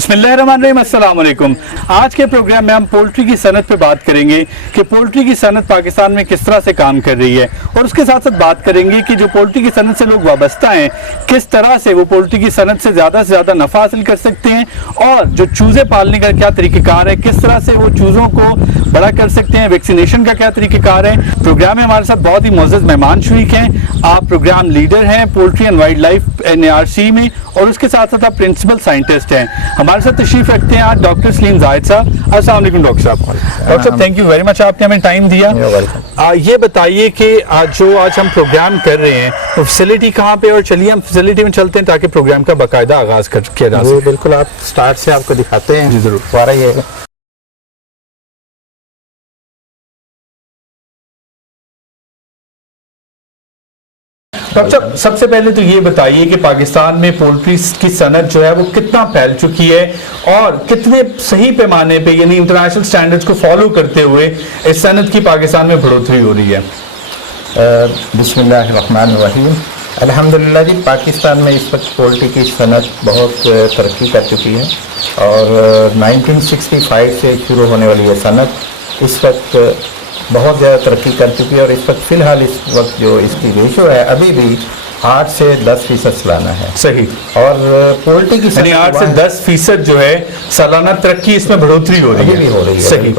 बिस्मिल्लाहिर्रहमानिर्रहीम, अस्सलाम वालेकुम। आज के प्रोग्राम में हम पोल्ट्री की सनत पे बात करेंगे कि पोल्ट्री की सनत पाकिस्तान में किस तरह से काम कर रही है, और उसके साथ साथ बात करेंगे कि जो पोल्ट्री की सनत से लोग वाबस्ता हैं किस तरह से वो पोल्ट्री की सनत से ज़्यादा नफ़ा हासिल कर सकते हैं, और जो चूज़े पालने का क्या तरीक़ेकार है, किस तरह से वो चूज़ों को बड़ा कर सकते हैं, वैक्सीनेशन का क्या तरीक़ेकार है। प्रोग्राम में हमारे साथ बहुत ही मोअज़्ज़ज़ मेहमान शरीक हैं। आप प्रोग्राम लीडर हैं poultry and wild life NARC में, और उसके साथ साथ आप प्रिंसिपल साइंटिस्ट हैं। हमारे साथ तशरीफ रखते हैं आज डॉक्टर सलीम जाहिद साहब। अस्सलाम वालेकुम डॉक्टर साहब। डॉक्टर साहब, थैंक यू वेरी मच, आपने हमें टाइम दिया। ये बताइए कि जो आज हम प्रोग्राम कर रहे हैं वो फैसिलिटी कहाँ पे, और चलिए हम फैसिलिटी में चलते हैं ताकि प्रोग्राम का बाकायदा आगाज किया जा सके। बिल्कुल, आप स्टार्ट से आपको दिखाते हैं। जी जरूर। आ रही है। डॉक्टर साहब, सबसे पहले तो ये बताइए कि पाकिस्तान में पोल्ट्री की सनत जो है वो कितना फैल चुकी है, और कितने सही पैमाने पे यानी इंटरनेशनल स्टैंडर्ड्स को फॉलो करते हुए इस सनत की पाकिस्तान में बढ़ोतरी हो रही है। बिस्मिल्लाहिर्रहमानिर्रहीम। अल्हम्दुलिल्लाह जी, पाकिस्तान में इस वक्त पोल्ट्री की सनत बहुत तरक्की कर चुकी है, और 1965 से शुरू होने वाली ये सनत इस वक्त बहुत ज़्यादा तरक्की कर चुकी है। और इस वक्त फ़िलहाल इस वक्त जो इसकी रेशो है अभी भी 8 से 10% सालाना है। सही। और पोल्ट्री की यानी 8 से 10% जो है सालाना तरक्की, इसमें बढ़ोतरी हो रही है। अभी भी हो रही है। सही,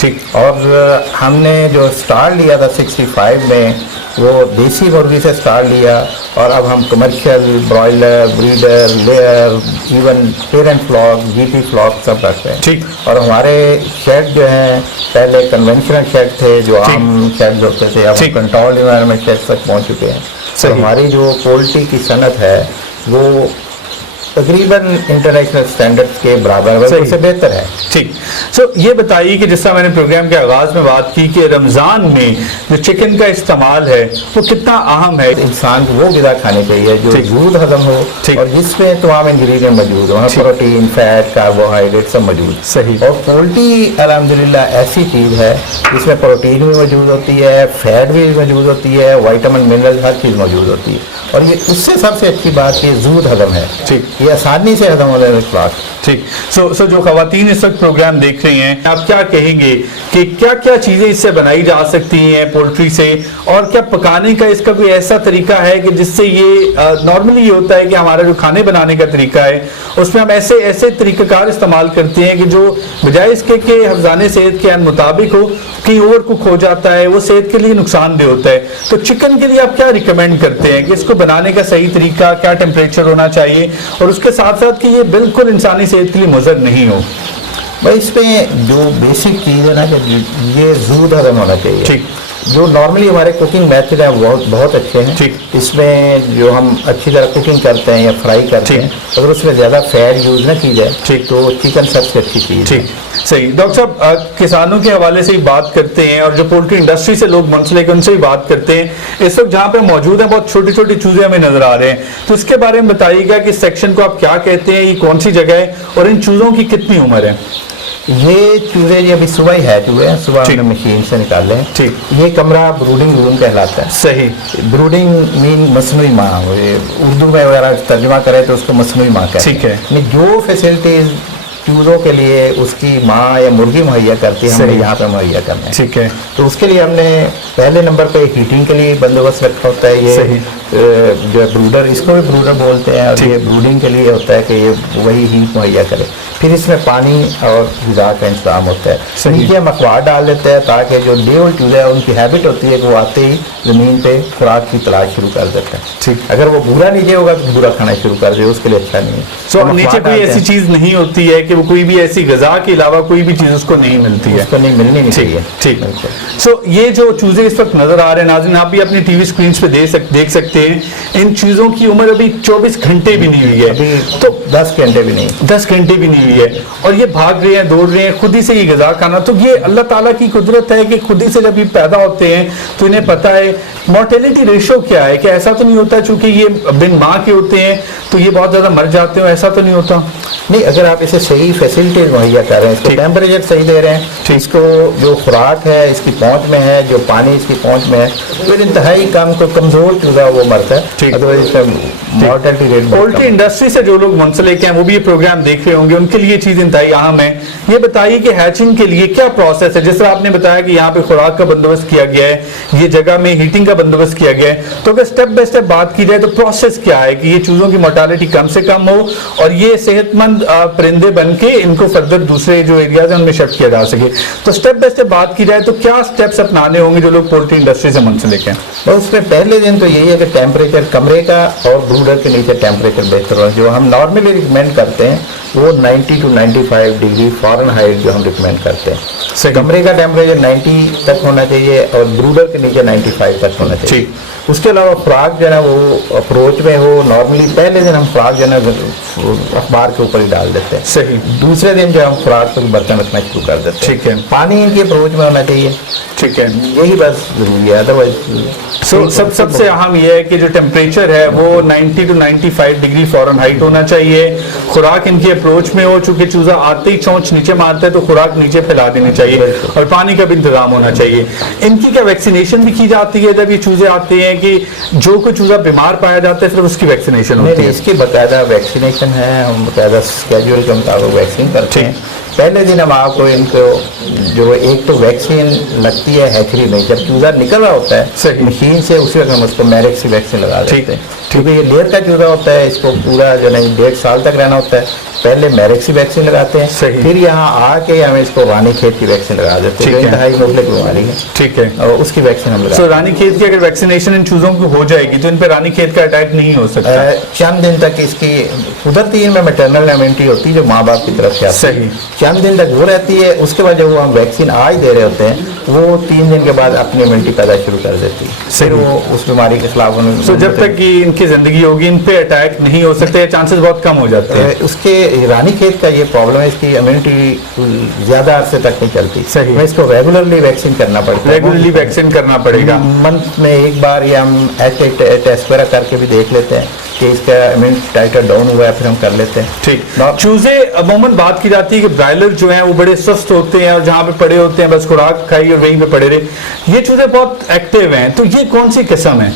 ठीक। और हमने जो स्टार्ट लिया था 65 में, वो देसी मुर्गी से स्टार्ट लिया, और अब हम commercial, broiler, breeder, layer, even parent flock, GP flock सब रखते हैं। ठीक। और हमारे शेड जो हैं पहले कन्वेंशनल शेड थे, जो आम शेड होते थे, अब कंट्रोल एनवायरनमेंट शेड तक पहुंच चुके हैं। तो हमारी जो पोल्ट्री की सनत है वो तकरीबन इंटरनेशनल स्टैंडर्ड्स के बराबर है, उससे बेहतर है। ठीक। ये बताइए कि जिस मैंने प्रोग्राम के आगाज में बात की कि रमजान में जो चिकन का इस्तेमाल है वो कितना अहम है। इंसान को वो ग़िज़ा खानी चाहिए जो जल्द हजम हो, और जिसमें तमाम इंग्रेडिएंट मौजूद हो, प्रोटीन, फैट, कार्बोहाइड्रेट सब मौजूद। सही। और पोल्ट्री अल्हम्दुलिल्लाह ऐसी चीज़ है जिसमें प्रोटीन भी मौजूद होती है, फैट भी मौजूद होती है, विटामिन मिनरल हर चीज़ मौजूद होती है, और ये उससे सबसे अच्छी बात ये जल्द हजम है। ठीक। ये आसानी से हजम होने वाली खुराक। ठीक। सो जो खवातीन इस वक्त प्रोग्राम देख रही हैं, आप क्या कहेंगे कि क्या क्या चीज़ें इससे बनाई जा सकती हैं पोल्ट्री से, और क्या पकाने का इसका कोई ऐसा तरीका है कि जिससे ये नॉर्मली ये होता है कि हमारा जो खाने बनाने का तरीका है उसमें हम ऐसे ऐसे तरीक़ाकार इस्तेमाल करते हैं कि जो बजाय इसके कि हफ्ज़ाने सेहत के मुताबिक हो, कहीं ओवर कुक हो जाता है, वो सेहत के लिए नुकसानदेह होता है। तो चिकन के लिए आप क्या रिकमेंड करते हैं कि इसको बनाने का सही तरीका क्या, टेम्परेचर होना चाहिए, और उसके साथ साथ कि ये बिल्कुल इंसानी सेहत के लिए मुज़र नहीं हो। भाई, इसमें जो बेसिक चीज़ है ना कि ये जल्द हजम होना चाहिए। ठीक। जो नॉर्मली हमारे कुकिंग मेथड है वो बहुत अच्छे हैं। ठीक। इसमें जो हम अच्छी तरह कुकिंग करते हैं या फ्राई करते हैं, अगर उसमें ज़्यादा फैट यूज़ ना की जाए, ठीक, तो चिकन सबसे अच्छी चीज़ है। सही। डॉक्टर साहब, किसानों के हवाले से ही बात करते हैं, और जो पोल्ट्री इंडस्ट्री से लोग मुंसलिक उनसे ही बात करते हैं। इस वक्त जहाँ पे मौजूद है बहुत छोटी छोटी चूज़े हमें नजर आ रहे हैं, तो इसके बारे में बताइएगा कि इस सेक्शन को आप क्या कहते हैं, ये कौन सी जगह है, और इन चूज़ों की कितनी उम्र है। ये चूज़े ये अभी सुबह ही हैच हुए हैं, सुबह हमने मशीन से निकाले हैं। ठीक। ये कमरा ब्रूडिंग रूम कहलाता है। सही। ब्रूडिंग मीन मसनूई माँ, उर्दू में वगैरह तर्जुमा करें तो उसको मसनूई माँ कहते हैं। ठीक है। जो फैसिलिटीज चूज़ों के लिए उसकी माँ या मुर्गी मुहैया करती है, हमने यहाँ पे मुहैया करना है। ठीक है। तो उसके लिए हमने पहले नंबर पे हीटिंग के लिए बंदोबस्त रखा होता है। ये जो ब्रूडर, इसको भी ब्रूडर बोलते हैं, और ये ब्रूडिंग के लिए होता है कि ये वही हीट मुहैया करे। फिर इसमें पानी और ग़िज़ा का इंतजाम होता है। नीचे हम अखबार डाल देते हैं ताकि जो डे ओल्ड चूज़े है उनकी हैबिट होती है कि वो आते ही ज़मीन पे खुराक की तलाश शुरू कर देता है। ठीक। अगर वो भूरा नीचे होगा तो भूरा खाना शुरू कर दे, उसके लिए अच्छा नहीं है। नीचे कोई ऐसी चीज़ नहीं होती है कि वो कोई भी ऐसी ग़िज़ा के अलावा कोई भी चीज़ उसको नहीं मिलती है, उसको नहीं मिलनी नहीं चाहिए। ठीक। ये जो चूज़े इस वक्त नजर आ रहे हैं नाज़रीन, आप भी अपनी टीवी स्क्रीन पे देख सकते हैं, इन चीज़ों की उम्र अभी 24 घंटे भी नहीं हुई है, अभी तो 10 घंटे भी नहीं, 10 घंटे भी नहीं हुई है, और ये भाग रहे हैं, दौड़ रहे हैं, खुद ही से ये ग़िज़ा खाना। तो ये अल्लाह ताला की कुदरत है कि खुद ही से जब ये पैदा होते हैं तो इन्हें पता है मोर्टेलिटी रेशो क्या है, कि ऐसा तो नहीं होता चूंकि ये बिन माँ के होते हैं तो ये बहुत ज़्यादा मर जाते हो, ऐसा तो नहीं होता। नहीं, अगर आप इसे सही फैसिलिटीज मुहैया कर रहे हैं, इसको टेम्परेचर सही दे रहे हैं, इसको जो खुराक है इसकी पहुंच में है, जो पानी इसकी पहुंच में है, फिर इंतहाई कम को कमज़ोर चूज़ा वो मरता है। Otherwise mortality rate poultry industry से जो लोग मुंसलिक हैं वो भी ये प्रोग्राम देख रहे होंगे, उनके लिए ये चीज इंतहाई अहम है। ये बताइए कि हैचिंग के लिए क्या प्रोसेस है? जिस तरह आपने बताया कि यहाँ पे खुराक का बंदोबस्त किया गया है, ये जगह में हीटिंग का बंदोबस्त किया गया है, तो अगर स्टेप बाय स्टेप बात की जाए तो प्रोसेस क्या है कि ये चूजों की मोर्टालिटी कम से कम हो और ये सेहतमंद परिंदे बन के इनको फर्दर दूसरे जो एरियाज हैं उनमें शिफ्ट किया जा सके? तो स्टेप बाय स्टेप बात की जाए तो क्या स्टेप्स अपनाने होंगे जो लोग पोल्ट्री इंडस्ट्री से मुंसलिक हैं? और उसमें पहले दिन तो यही है कि टेम्परेचर कमरे का और ब्रूडर के नीचे टेम्परेचर बेहतर हो। जो हम नॉर्मली रिकमेंड करते हैं वो 90 to 95 डिग्री फ़ारेनहाइट जो हम रिकमेंड करते हैं। कमरे का टेम्परेचर 90 तक होना चाहिए और ब्रूडर के नीचे 95 तक होना चाहिए। उसके अलावा फ्राक जो है ना वो अप्रोच में हो, नॉर्मली पहले दिन हम फ्राक जो है ना अखबार के ऊपर ही डाल देते हैं। सही। दूसरे दिन जो हम फ्राक पर बर्तन रखना शुरू कर देते हैं। ठीक है। पानी इनकी अप्रोच में होना चाहिए। ठीक है, यही बस जरूरी है, अदरवाइज सबसे अहम यह है कि जो टेम्परेचर है वो 90 to 95 डिग्री फ़ारेनहाइट होना चाहिए। खुराक इनकी अप्रोच में हो, चूंकि चूजा आते ही चोंच नीचे मारता है तो खुराक नीचे फैला देनी चाहिए और पानी का भी इंतजाम होना चाहिए। इनकी क्या वैक्सीनेशन भी की जाती है जब ये चूजे आते हैं कि जो कोई चूजा बीमार पाया जाता है फिर उसकी वैक्सीनेशन होती है? इसकी बकायदा वैक्सीनेशन है, हम बकायदा स्केड्यूल के मुताबिक वैक्सीन करते हैं। पहले दिन हम आपको इनको जो एक तो वैक्सीन लगती है हैचरी में, जब चूजा निकल रहा होता है मशीन से उसी वक्त हम उसको मैरिक्स की वैक्सीन लगा देते हैं, क्योंकि ये लेयर का चूजा होता है, इसको पूरा जो नहीं 1.5 साल तक रहना होता है। पहले मैरिक्स की वैक्सीन लगाते हैं, फिर यहाँ आके हम इसको रानीखेत की वैक्सीन लगा देते हैं, जो इंतहाई मुहलिक बीमारी है। ठीक है, और उसकी वैक्सीन हम लगाते हैं। रानीखेत की अगर वैक्सीनेशन इन चूजों की हो जाएगी तो इन पर रानीखेत का अटैक नहीं हो सकता? चंद दिन तक इसकी कुदरती इनमें मैटरनल इम्यूनिटी होती है जो माँ बाप की तरफ से आती है, चंद दिन तक वो रहती है। उसके बाद जब वो हम वैक्सीन आज दे रहे होते हैं वो 3 दिन के बाद अपनी इम्यूनिटी पैदा शुरू कर देती है, फिर वो उस बीमारी के खिलाफ जब तक कि इनकी जिंदगी होगी इन पे अटैक नहीं हो सकते, चांसेस बहुत कम हो जाते हैं। उसके रानीखेत का ये प्रॉब्लम है, इसकी इम्यूनिटी ज्यादा अरसे तक नहीं चलती। सही। मैं इसको रेगुलरली वैक्सीन करना पड़ता है, रेगुलरली वैक्सीन करना पड़ेगा। मंथ में एक बार या हम टेस्ट वगैरह करके भी देख लेते हैं कि इसका इम्यूनिटी टाइटर डाउन हुआ है, फिर हम कर लेते हैं। ठीक। चूजे अमूमन बात की जाती है कि ब्रायलर जो हैं वो बड़े सुस्त होते हैं और जहाँ पे पड़े होते हैं बस खुराक खाई और वहीं पे पड़े रहे। ये चूजे बहुत एक्टिव हैं, तो ये कौन सी किस्म है?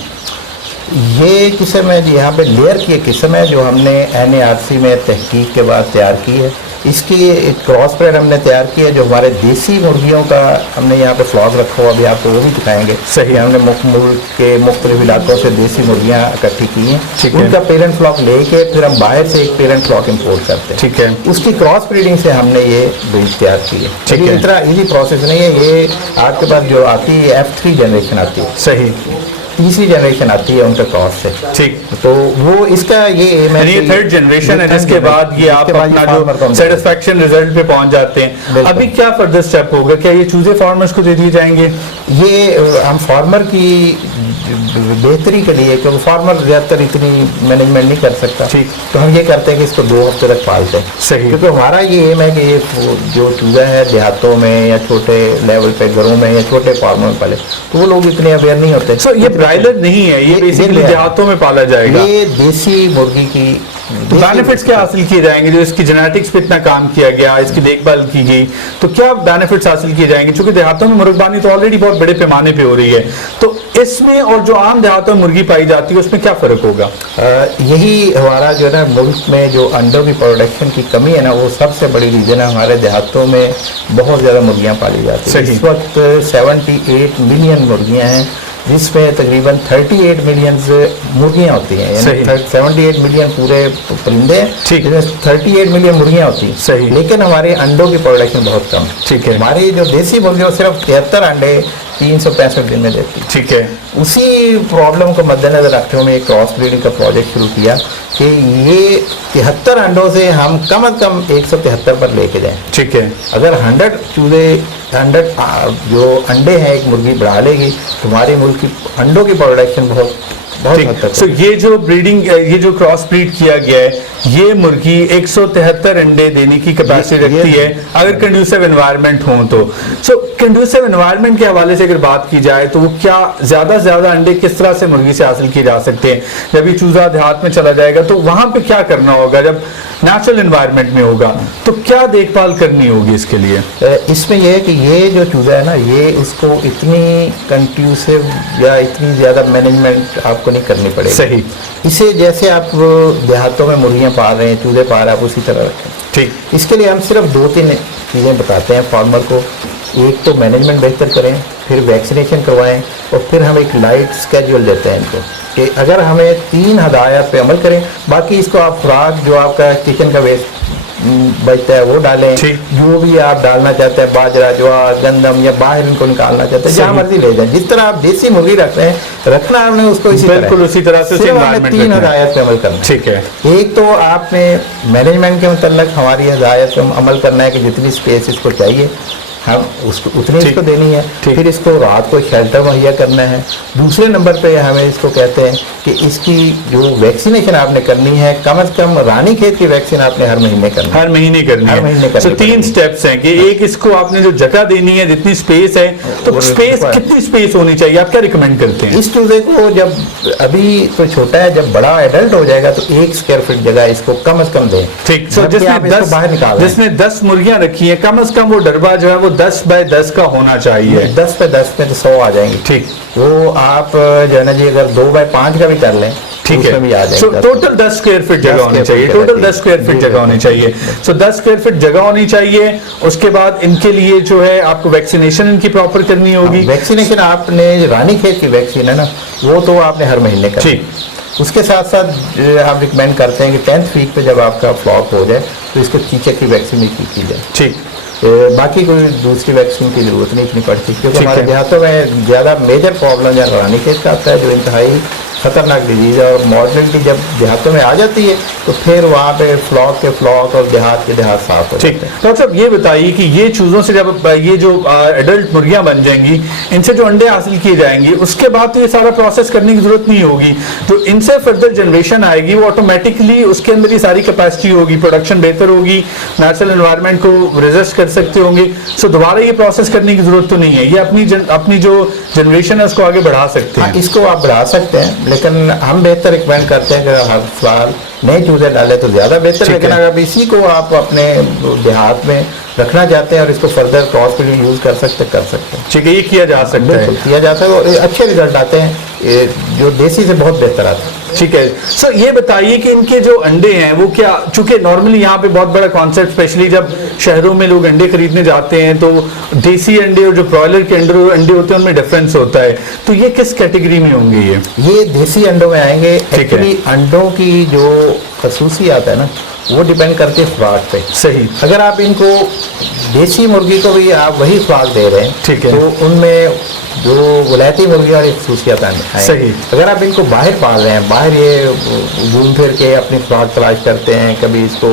ये किस्म है जी, यहाँ पे लेयर की एक किस्म है जो हमने NARC में तहकीक के बाद तैयार की है। इसकी एक क्रॉस ब्रीड हमने तैयार की है जो हमारे देसी मुर्गियों का हमने यहाँ पे फ्लॉक रखा हुआ, अभी आपको वो भी दिखाएंगे। सही। हमने मुल्क के मुख्तलिफ इलाकों से देसी मुर्गियाँ इकट्ठी की हैं, उनका पेरेंट फ्लॉक लेके फिर हम बाहर से एक पेरेंट फ्लॉक इम्पोर्ट करते हैं। ठीक है। उसकी क्रॉस ब्रीडिंग से हमने ये ब्रीड तैयार की है। ठीक है। इतना ईजी प्रोसेस नहीं है, ये आपके पास जो आती है F3 जनरेशन आती है। सही। तीसरी जनरेशन आती है उनके क्रॉस से। ठीक। तो वो इसका ये एम है, ये थर्ड जनरेशन है जिसके बाद ये आप अपना जो सेटिस्फैक्शन रिजल्ट पे पहुंच जाते हैं। अभी क्या फर्दर स्टेप होगा? क्या ये चूजे फार्मर्स को दे दिए जाएंगे? ये हम फार्मर की बेहतरी के लिए, क्योंकि फार्मर ज्यादातर इतनी मैनेजमेंट नहीं कर सकता, ठीक, तो हम ये करते हैं कि इसको 2 हफ्ते तक पालते हैं। सही। क्योंकि हमारा ये एम है कि ये जो चूजा है देहातों में या छोटे लेवल पे घरों में या छोटे फार्मों में पाले, तो वो लोग इतने अवेयर नहीं होते। ये ब्रायलर नहीं है, ये बेसिकली देहातों में पाला जाएगा। ये देसी मुर्गी की बेनिफिट्स क्या हासिल किए जाएंगे? जो इसकी जेनेटिक्स पे इतना काम किया गया, इसकी देखभाल की गई, तो क्या बेनिफिट्स हासिल किए जाएंगे? क्योंकि देहातों में मुर्गबानी तो ऑलरेडी बहुत बड़े पैमाने पे हो रही है, तो इसमें और जो आम देहातों में मुर्गी पाई जाती है उसमें क्या फर्क होगा? यही हमारा जो है ना मुल्क में जो अंडों की प्रोडक्शन की कमी है ना, वो सबसे बड़ी रीजन है। हमारे देहातों में बहुत ज्यादा मुर्गियां पाली जाती हैं। इस वक्त 78 मिलियन मुर्गियां हैं, जिसमें तकरीबन 38 मिलियन मुर्गियां होती हैं, यानी 78 मिलियन पूरे परिंदे हैं, जिसमें 38 मिलियन मुर्गियां होती हैं। सही। लेकिन हमारे अंडों की प्रोडक्शन बहुत कम। ठीक है। हमारी जो देसी मुर्गी वो सिर्फ 73 अंडे 365 दिन में देती है। ठीक है। उसी प्रॉब्लम को मद्देनजर रखते हुए एक क्रॉस ब्रीडिंग का प्रोजेक्ट शुरू किया कि ये 73 अंडों से हम कम से कम 173 पर लेके जाएं। ठीक है। अगर 100 चूजे 100 जो अंडे हैं एक मुर्गी बढ़ा लेगी तो हमारे मुल्क की अंडों की प्रोडक्शन बहुत हद तक। So, ये जो ब्रीडिंग, ये जो क्रॉस ब्रीड किया गया है, ये मुर्गी 173 अंडे देने की कैपेसिटी रखती है अगर कंड्यूसिव एनवायरनमेंट हो तो। सो कंड्यूसिव एनवायरनमेंट के हवाले से अगर बात की जाए तो वो क्या ज्यादा से ज्यादा अंडे किस तरह से मुर्गी से हासिल किए जा सकते हैं? जब ये चूजा देहात में चला जाएगा तो वहां पे क्या करना होगा? जब नेचुरल एनवायरनमेंट में होगा तो क्या देखभाल करनी होगी इसके लिए? इसमें यह है कि ये जो चूजा है ना, ये इसको इतनी कंड्यूसिव या इतनी ज्यादा मैनेजमेंट आपको नहीं करनी पड़ेगी। सही। इसे जैसे आप देहातों में मुर्गियां पाल रहे हैं, चूजे पाल रहे हैं, आप उसी तरह रखें। ठीक। इसके लिए हम सिर्फ 2-3 चीज़ें बताते हैं फार्मर को। एक तो मैनेजमेंट बेहतर करें, फिर वैक्सीनेशन करवाएं, और फिर हम एक लाइट स्केड्यूल देते हैं इनको कि अगर हमें 3 हदायत पे अमल करें, बाकी इसको आप खुराक जो आपका किचन का वेस्ट बचता है वो डालें, जो भी आप डालना चाहते हैं, बाजरा, ज्वार, गंदम, या बाहर इनको निकालना चाहते हैं, जहाँ मर्जी ले जाएं। जिस तरह आप देसी मुर्गी रखते हैं, रखना आपने उसको बिल्कुल उसी तरह से। सिर्फ हमने 3 हदायत पे अमल करना। ठीक है। एक तो आपने मैनेजमेंट के मतलब हमारी हदायत पे अमल करना है कि जितनी स्पेस इसको चाहिए हम उसको उतनी इसको देनी है। फिर इसको रात को शेल्टर मुहैया करना है। दूसरे नंबर पे हमें इसको कहते हैं कि इसकी जो वैक्सीनेशन आपने करनी है, कम से कम रानीखेत की वैक्सीन आपने हर महीने करनी है। हर महीने करनी है। तो 3 स्टेप्स हैं कि एक, इसको आपने जो जगह देनी है, जितनी स्पेस है, तो स्पेस कितनी स्पेस होनी चाहिए, आप क्या रिकमेंड करते हैं? इस चूजे को जब अभी तो छोटा है, जब बड़ा एडल्ट हो जाएगा तो 1 स्क्वायर फीट जगह इसको कम से कम दें। ठीक। जिसमें 10 मुर्गियां रखी है, कम से कम वो डरबा जो है वो 10 बाय 10 का होना चाहिए। 10 पे 10 में तो 100 आ जाएंगे। ठीक। वो आप जो है ना जी, अगर 2 बाय 5 का भी कर लें, ठीक है, भी आ जाएगा। टोटल 10 स्क्वायर फीट जगह होनी चाहिए। टोटल 10 स्क्वायर फीट जगह होनी चाहिए। सो 10 स्क्वायर फीट जगह होनी चाहिए। उसके बाद इनके लिए जो है आपको वैक्सीनेशन इनकी प्रॉपर करनी होगी। वैक्सीनेशन आपने रानीखेत की वैक्सीन है ना, वो तो आपने हर महीने करनी। ठीक। उसके साथ साथ हम रिकमेंड करते हैं कि 10th वीक पे जब आपका फ्लॉक हो जाए तो इसको चीचक की वैक्सीन की जाए। ठीक। बाकी कोई दूसरी वैक्सीन की जरूरत नहीं पड़ती, क्योंकि हमारे देहातों में ज़्यादा मेजर प्रॉब्लम या रानीखेत का आता है, जो इंतहाई खतरनाक डिजीज है। और मॉर्टलिटी जब देहातों में आ जाती है तो फिर वहाँ पे फ्लॉक के फ्लॉक और देहात के देहात साफ हो जाते हैं। डॉक्टर साहब ये बताइए कि ये चूजों से जब ये जो एडल्ट मुर्गियां बन जाएंगी, इनसे जो अंडे हासिल किए जाएंगे, उसके बाद तो ये सारा प्रोसेस करने की जरूरत नहीं होगी। जो इनसे फर्दर जनरेशन आएगी वो ऑटोमेटिकली उसके अंदर ही सारी कैपेसिटी होगी, प्रोडक्शन बेहतर होगी, नेचुरल एनवायरनमेंट को रेजिस्ट कर सकते होंगे। सो दोबारा ये प्रोसेस करने की जरूरत तो नहीं है। ये अपनी जो जनरेशन है उसको आगे बढ़ा सकते हैं। इसको आप बढ़ा सकते हैं, लेकिन हम बेहतर रिकमेंड करते हैं कि हर साल नए चूजे डाले तो ज्यादा बेहतर। लेकिन अगर इसी को आप अपने देहात में रखना चाहते हैं और इसको फर्दर क्रॉस ब्रीडिंग यूज कर सकते हैं। ठीक है, ये किया जा सकता है। किया जाता है और अच्छे रिजल्ट आते हैं, जो देसी से बहुत बेहतर आते हैं। ठीक है। सर ये बताइए कि इनके जो अंडे हैं वो क्या, चूंकि नॉर्मली यहाँ पे बहुत बड़ा कॉन्सेप्ट, स्पेशली जब शहरों में लोग अंडे खरीदने जाते हैं तो देसी अंडे और जो ब्रॉयलर के अंडे होते हैं उनमें डिफरेंस होता है, तो ये किस कैटेगरी में होंगे? ये देसी अंडों में आएंगे। एक्चुअली अंडों की जो खसूसियात है ना, वो डिपेंड करती है खुराक पे। सही। अगर आप इनको देसी मुर्गी को भी आप वही खुराक दे रहे हैं, ठीक है, तो उनमें जो वलैती मुर्गी वाली खसूसियात आएंगी। सही। अगर आप इनको बाहर पाल रहे हैं, बाहर ये घूम फिर के अपनी खुराक तलाश करते हैं, कभी इसको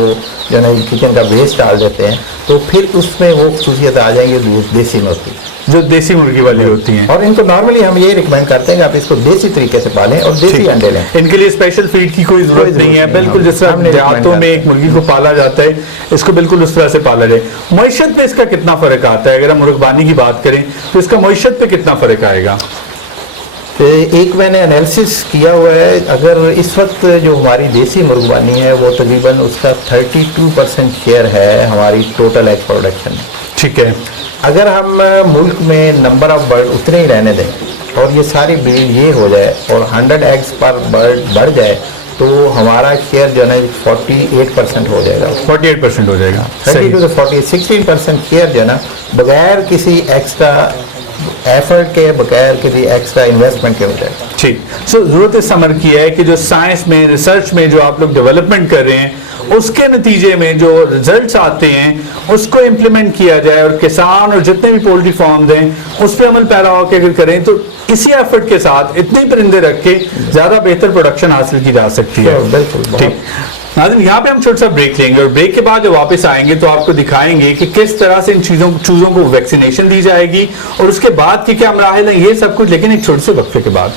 जो है किचन का वेस्ट डाल देते हैं, तो फिर उसमें वो खसूसियत आ जाएंगी देसी मुर्गी, जो देसी मुर्गी वाली होती हैं। और इनको नॉर्मली हम ये रिकमेंड करते हैं कि आप इसको देसी तरीके से पालें और देसी अंडे लें। इनके लिए स्पेशल फीड की कोई जरूरत नहीं है। बिल्कुल जिस तरह देहातों में एक मुर्गी को पाला जाता है, इसको बिल्कुल उस तरह से पाला जाए। मईशत पे इसका कितना फर्क आता है? अगर हम मुर्गबानी की बात करें तो इसका मईशत पे कितना फर्क आएगा? एक मैंने एनालिसिस किया हुआ है, अगर इस वक्त जो हमारी देसी मुर्गबानी है वो तकरीबन उसका 32% शेयर है हमारी टोटल एग प्रोडक्शन। ठीक है। अगर हम मुल्क में नंबर ऑफ बर्ड उतने ही रहने दें और ये सारी ब्रीड ये हो जाए और 100 एग्स पर बर्ड बढ़ जाए, तो हमारा शेयर जो है 48% हो जाएगा। 48% हो जाएगा। 30 to 40, 16% शेयर जो है ना, बगैर किसी एक्स्ट्रा एफर्ट के, बगैर किसी एक्स्ट्रा इन्वेस्टमेंट के हो जाएगा। ठीक। सो जरूरत इस समर की है कि जो साइंस में, रिसर्च में जो आप लोग डेवलपमेंट कर रहे हैं, उसके नतीजे में जो रिजल्ट्स आते हैं उसको इम्प्लीमेंट किया जाए और किसान और जितने भी पोल्ट्री फार्म्स हैं उस पर अमल पैरा होकर अगर करें तो इसी एफर्ट के साथ इतने परिंदे रख के ज्यादा बेहतर प्रोडक्शन हासिल की जा सकती है। बिल्कुल। ठीक। नाज़रीन, यहाँ पे हम छोटा सा ब्रेक लेंगे और ब्रेक के बाद जब वापस आएंगे तो आपको दिखाएंगे कि किस तरह से इन चूजों को वैक्सीनेशन दी जाएगी और उसके बाद की क्या मराहिल है, ये सब कुछ, लेकिन एक छोटे से वक्फे के बाद।